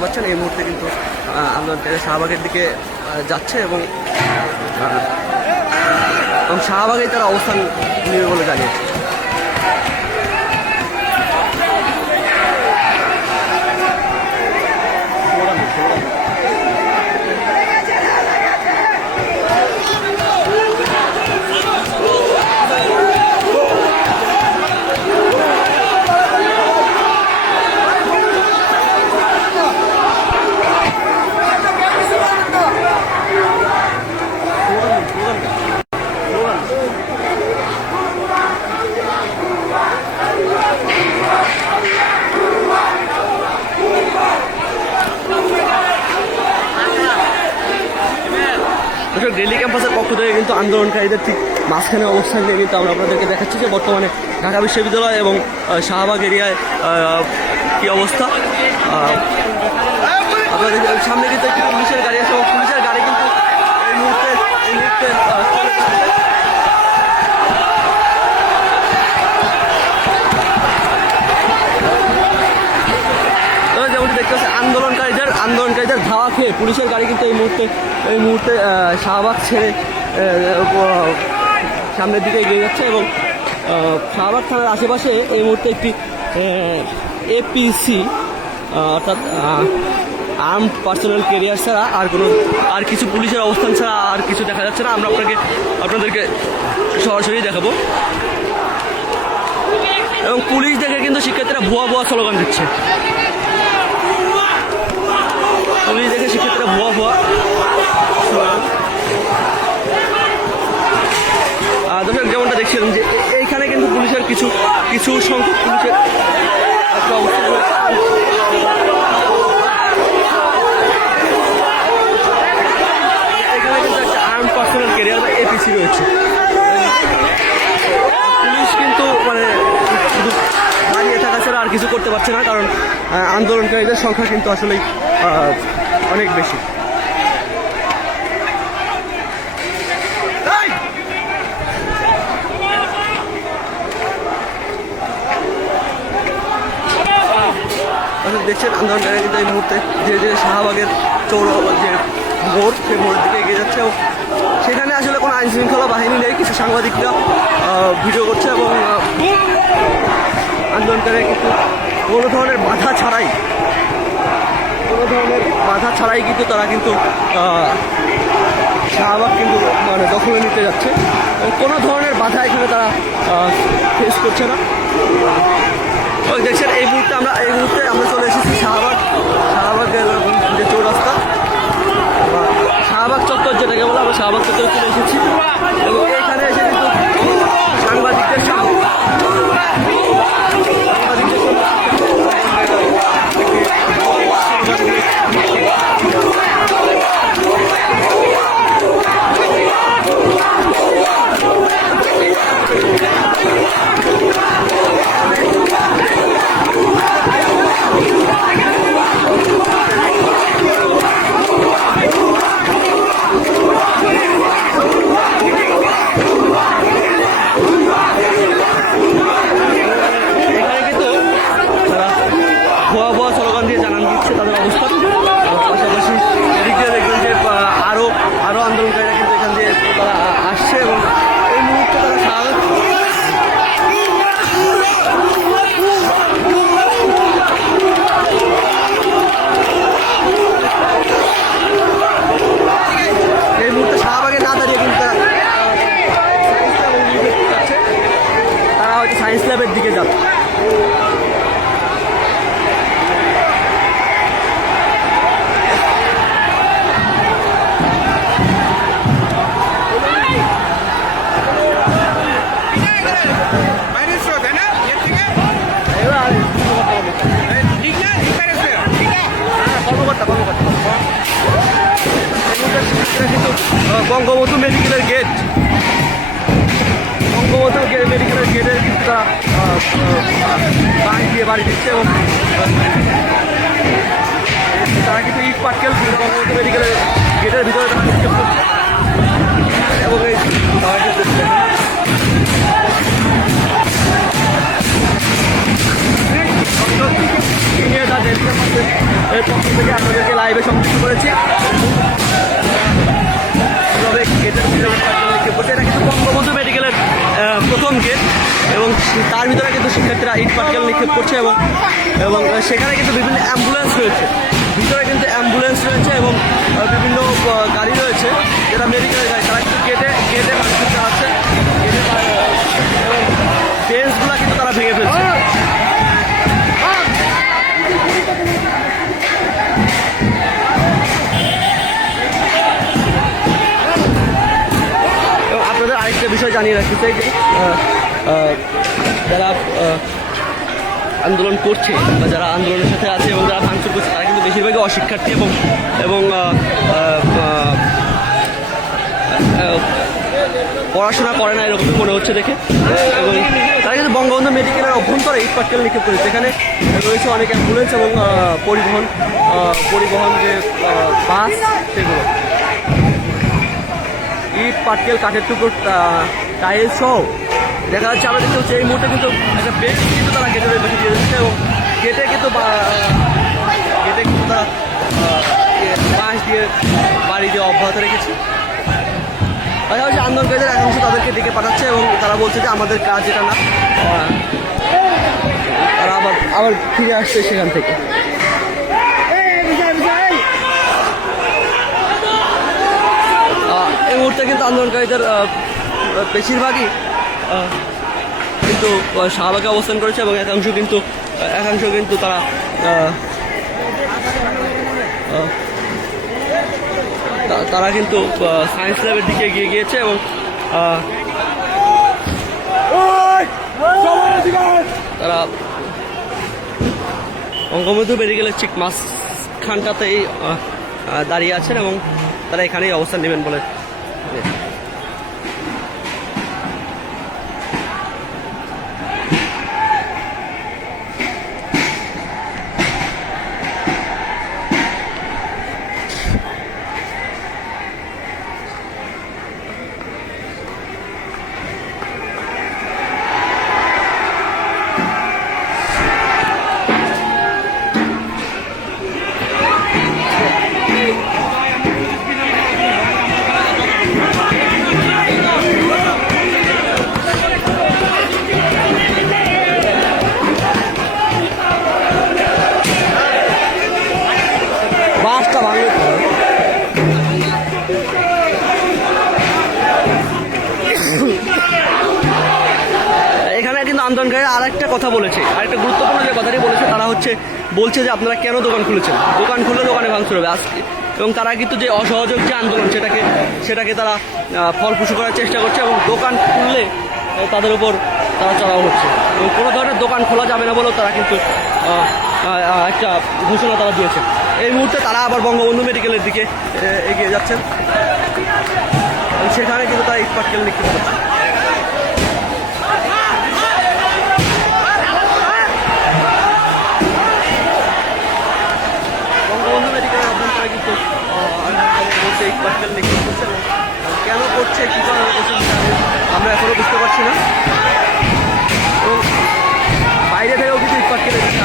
দেখতে পাচ্ছেন, এই মুহূর্তে কিন্তু আন্দোলন শাহবাগের দিকে যাচ্ছে এবং এবং শাহবাগেই তারা অবস্থান নিবে বলে জানিয়েছে দর্শক দিল্লি ক্যাম্পাসের পক্ষ থেকে কিন্তু আন্দোলনকারীদের ঠিক মাঝখানে অবস্থান নিয়ে কিন্তু আমরা আপনাদেরকে দেখাচ্ছি যে বর্তমানে ঢাকা বিশ্ববিদ্যালয় এবং শাহবাগ এরিয়ায় কি অবস্থা। আপনাদের সামনে কিন্তু একটি পুলিশের গাড়ি আছে এবং পুলিশের গাড়ি কিন্তু এই মুহূর্তে এই মুহূর্তে আন্দোলনকারীদের আন্দোলনকারীদের ধাওয়া খেয়ে পুলিশের গাড়ি কিন্তু এই মুহূর্তে এই মুহূর্তে শাহবাগ ছেড়ে সামনের দিকে এগিয়ে যাচ্ছে এবং শাহবাগ থানার আশেপাশে এই মুহূর্তে একটি এপিসি অর্থাৎ আর্ম পার্সোনাল কেরিয়ার ছাড়া আর কোনো, আর কিছু পুলিশের অবস্থান ছাড়া আর কিছু দেখা যাচ্ছে না। আমরা আপনাকে, আপনাদেরকে সরাসরি দেখাবো। এবং পুলিশ দেখে কিন্তু শিক্ষার্থীরা ভুয়া ভুয়া স্লোগান দিচ্ছে। পুলিশ দেখে শিক্ষার্থীরা ভুয়া ভুয়া স্লোগান আহ, দর্শক যেমনটা দেখছিলাম যে এইখানে কিন্তু পুলিশের কিছু কিছু সংখ্যক পুলিশের এখানে কিন্তু আর্ম কেরিয়ার রয়েছে। পুলিশ কিন্তু মানে দাঁড়িয়ে থাকা ছাড়া আর কিছু করতে পারছে না, কারণ আন্দোলনকারীদের সংখ্যা কিন্তু আসলেই অনেক বেশি আপনারা দেখছেন আন্দোলনকারী কিন্তু এই মুহূর্তে ধীরে ধীরে শাহবাগের চৌর যে মোড়, সেই মোড়ের দিকে এগিয়ে যাচ্ছে এবং সেখানে আসলে কোনো আইন শৃঙ্খলা বাহিনী নেই, কিছু সাংবাদিকরা ভিডিও করছে এবং আন্দোলনকারী কিন্তু কোনো ধরনের বাধা ছাড়াই, কোনো ধরনের বাধা ছাড়াই কিন্তু তারা কিন্তু শাহবাগ কিন্তু মানে দখলে নিতে যাচ্ছে। কোনো ধরনের বাধা এখানে তারা ফেস করছে না। দেখছেন, এই মুহূর্তে আমরা এই মুহূর্তে আমরা চলে এসেছি শাহবাগ শাহবাগের যে চৌরাস্তা। শাহবাগ চত্বর যেটাকে বলে, আমরা শাহবাগ চত্বর চলে এসেছি। এবং এখানে এসে কিন্তু সাংবাদিকদের সামনে এখানে কিন্তু তারা ভুয়া ভুয়া স্লোগান দিয়ে জানান দিচ্ছে তাদের অবস্থান আর পাশাপাশি এদিক দিয়ে দেখবেন যে আহ, আরও আরও আন্দোলনকারীরা কিন্তু এখান দিয়ে তারা আসছে এবং এই মুহূর্তে তারা স্বাভাবিক এই মুহূর্তে শাহবাগে না দাঁড়িয়ে কিন্তু তারা তারা হয়তো সায়েন্স ল্যাবের দিকে যাচ্ছে বঙ্গবন্ধু মেডিকেলের গেট বঙ্গবন্ধু মেডিকেলের গেটের বাড়ি দিয়ে বাড়ি দিচ্ছে এবং তারা কিন্তু ইট পাটকেল বঙ্গবন্ধু মেডিকেলের গেটের ভিতরে এবং এই পক্ষ থেকে আপনাদেরকে লাইভে সংযুক্ত করেছি। শিক্ষার্থীরা ইট পাটকেল নিক্ষেপ করছে এবং এবং সেখানে কিন্তু বিভিন্ন অ্যাম্বুলেন্স রয়েছে। ভিতরে কিন্তু অ্যাম্বুলেন্স রয়েছে এবং বিভিন্ন গাড়ি রয়েছে যেটা মেডিকেলের গাড়ি তারা কিন্তু গেটে গেটে মানুষ চালাচ্ছে। বেঞ্চগুলো কিন্তু তারা ভেঙে ফেলছে। আপনাদের বিষয় জানিয়ে রাখতে চাই যে যারা আন্দোলন করছে বা যারা আন্দোলনের সাথে আছে এবং যারা ভাঙচুর করছে, তারা কিন্তু বেশিরভাগই অশিক্ষার্থী এবং এবং পড়াশোনা করে না এরকম মনে হচ্ছে দেখে। এবং তারা কিন্তু বঙ্গবন্ধু মেডিকেলের অভ্যন্তরে ইট পাটকেল নিক্ষেপ করেছে। যেখানে রয়েছে অনেক অ্যাম্বুলেন্স এবং পরিবহন পরিবহন যে বাস সেগুলো। ইট পাটকেল, কাঠের টুকরো টাইল সহ দেখা যাচ্ছে আমরা হচ্ছে এই মুহূর্তে কিন্তু একটা বেঞ্চ কিন্তু তারা গেটের বেশি দিয়ে দিচ্ছে এবং গেটে কিন্তু গেটে কিন্তু তারা বাঁশ দিয়ে বাড়ি দিয়ে অব্যাহত রেখেছে। পাশাপাশি আন্দোলনকারীদের একাংশ তাদেরকে ডেকে পাঠাচ্ছে এবং তারা বলছে যে আমাদের কাজ এটা না। তারা আবার আবার ফিরে আসছে সেখান থেকে। এই মুহূর্তে কিন্তু আন্দোলনকারীদের বেশিরভাগই কিন্তু শাহবাগে অবস্থান করেছে এবং একাংশ কিন্তু একাংশ কিন্তু তারা তারা কিন্তু সায়েন্স ল্যাবের দিকে এগিয়ে গিয়েছে এবং তারা বঙ্গবন্ধু মেডিকেলের ঠিক মাঝখানটাতেই দাঁড়িয়ে আছেন এবং তারা এখানেই অবস্থান নেবেন বলে কিন্তু আর একটা কথা বলেছে আর একটা গুরুত্বপূর্ণ যে কথাটি বলেছে তারা হচ্ছে, বলছে যে আপনারা কেন দোকান খুলেছেন? দোকান খুললে দোকানে ভাঙচুর হবে। আজকে এবং তারা কিন্তু যে অসহযোগ, যে আন্দোলন, সেটাকে সেটাকে তারা ফলপ্রসূ করার চেষ্টা করছে এবং দোকান খুললে তাদের উপর তারা চড়াও হচ্ছে। এবং কোনো ধরনের দোকান খোলা যাবে না বলেও তারা কিন্তু একটা ঘোষণা তারা দিয়েছে। এই মুহূর্তে তারা আবার বঙ্গবন্ধু মেডিকেলের দিকে এগিয়ে যাচ্ছেন। সেখানে কিন্তু তারা ইটপাটকেল নিক্ষেপ করছে বলছে ইটপাটকেল নিক্ষেপ করছে কেন করছে, কী কারণে করছে আমরা এখনও বুঝতে পারছি না। এবং বাইরে থেকেও কিছু ইটপাটকেল এসেছে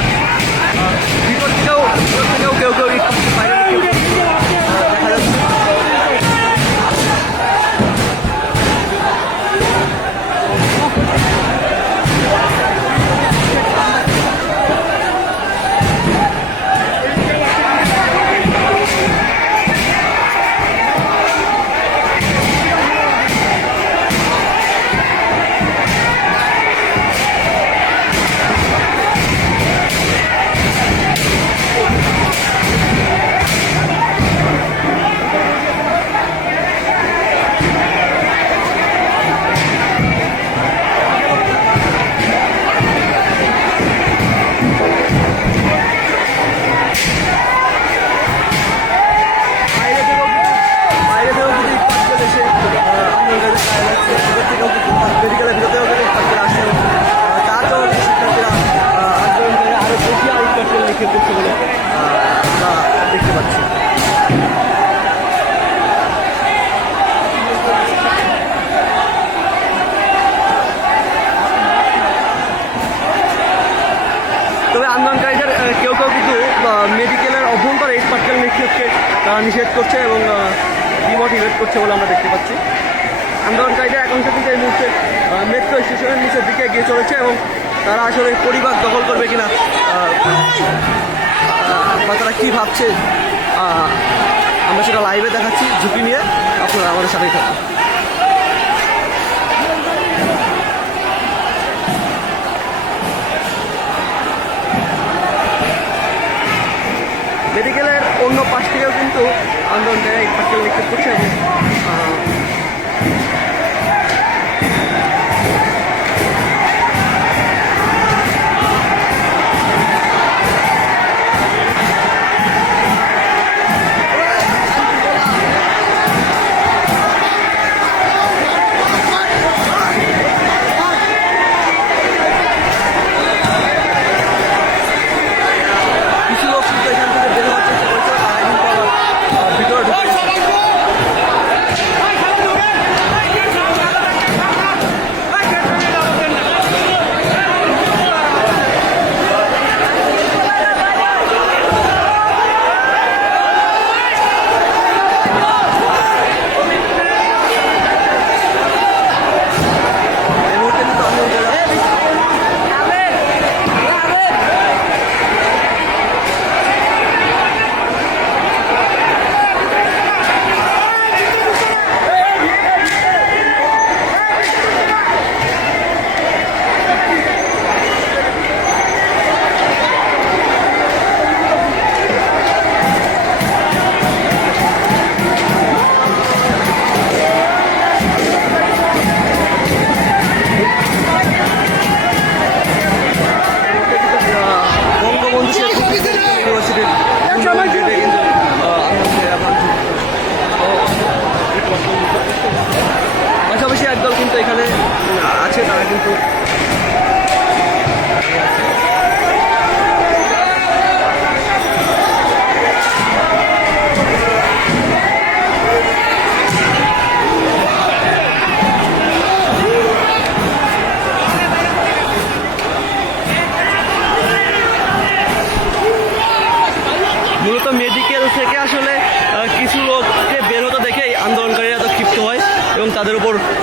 আন্দোলনকারীদের কেউ কেউ কিন্তু মেডিকেলের অভ্যন্তরে এই পাটকেল নিক্ষেপকে নিষেধ করছে এবং ডিমোটিভেট করছে বলে আমরা দেখতে পাচ্ছি। আন্দোলনকারীদের একাংশ কিন্তু এই মুহূর্তে মেট্রো স্টেশনের নিচের দিকে এগিয়ে চলেছে এবং তারা আসলে পরিবার দখল করবে কিনা বা তারা কী ভাবছে আমরা সেটা লাইভে দেখাচ্ছি। ঝুঁকি নিয়ে আপনারা আমাদের সাথেই থাকুন মেডিকেলের অন্য পাশ থেকেও কিন্তু আন্দোলনটা এই পাটকেল নিক্ষেপ করছে এবং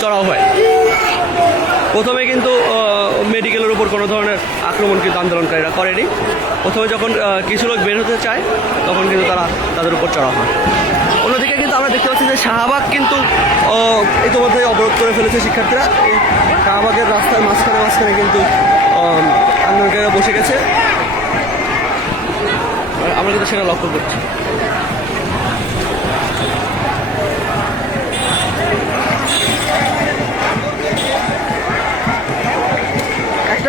চড়াও হয়। প্রথমে কিন্তু মেডিকেলের উপর কোনো ধরনের আক্রমণ কিন্তু আন্দোলনকারীরা করেনি। প্রথমে যখন কিছু লোক বের হতে চায়, তখন কিন্তু তারা তাদের উপর চড়াও হয়। অন্যদিকে কিন্তু আমরা দেখতে পাচ্ছি যে শাহবাগ কিন্তু ইতিমধ্যে অবরোধ করে ফেলেছে শিক্ষার্থীরা। শাহবাগের রাস্তার মাঝখানে মাঝখানে কিন্তু আন্দোলনকারীরা বসে গেছে। আমরা কিন্তু সেটা লক্ষ্য করছি।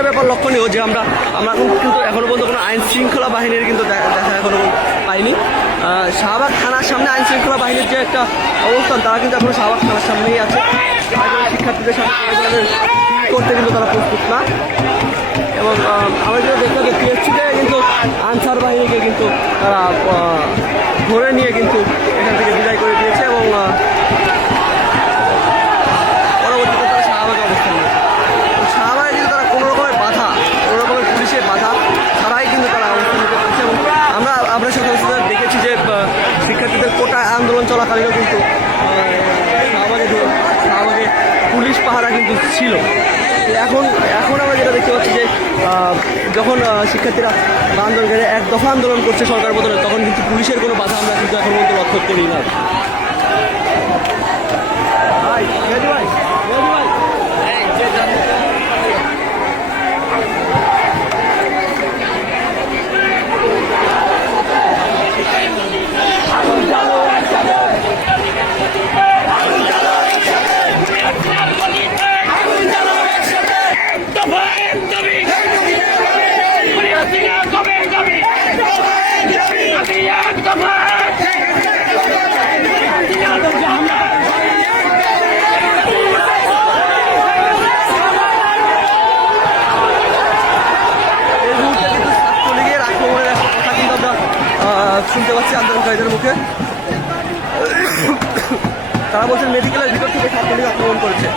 ব্যাপার লক্ষণীয় যে আমরা আমরা কিন্তু এখনও পর্যন্ত কোনো আইন শৃঙ্খলা বাহিনীর কিন্তু দেখা এখনও পাইনি। শাহবাগ থানার সামনে আইন শৃঙ্খলা বাহিনীর যে একটা অবস্থান, তারা কিন্তু এখনও শাহবাগ থানার সামনেই আছে। শিক্ষার্থীদের সাথে কোনো করতে কিন্তু তারা প্রস্তুত না। এবং আমরা যেটা দেখতে দেখতে পাচ্ছি যে কিন্তু আনসার বাহিনীকে কিন্তু তারা ধরে নিয়ে কিন্তু এখান থেকে বিদায় করে দিয়েছে এবং আহ, পরবর্তীতে তারা শাহবাগে অবস্থান নিয়েছে তো শাহবাগে কিন্তু তারা কোনো রকমের বাধা কোনো রকমের পুলিশের বাধা ছাড়াই কিন্তু তারা অবস্থান নিতে পারছে এবং আমরা আমরা সাথে সাথে দেখেছি যে আহ, শিক্ষার্থীদের কোটা আন্দোলন চলাকালীনও কিন্তু আহ, শাহবাগে ধ- শাহবাগে পুলিশ পাহারা কিন্তু ছিল। তো এখন এখন আমরা যেটা দেখতে পাচ্ছি যে যখন শিক্ষার্থীরা আন্দোলন আন্দোলনকারী এক দফা আন্দোলন করছে সরকার বদলে তখন কিন্তু পুলিশের কোনো বাধা আমরা কিন্তু এখন পর্যন্ত লক্ষ্য করি না ভাই মেহেদি ভাই মেহেদি ভাই এই মুহূর্তে কিন্তু ছাত্রলীগের আক্রমণের একটা কথা কিন্তু আমরা আহ, শুনতে আন্দোলনকারীদের মুখে। তারা বলছেন মেডিকেলের ভিতর থেকে ছাত্রলীগ আক্রমণ করেছে।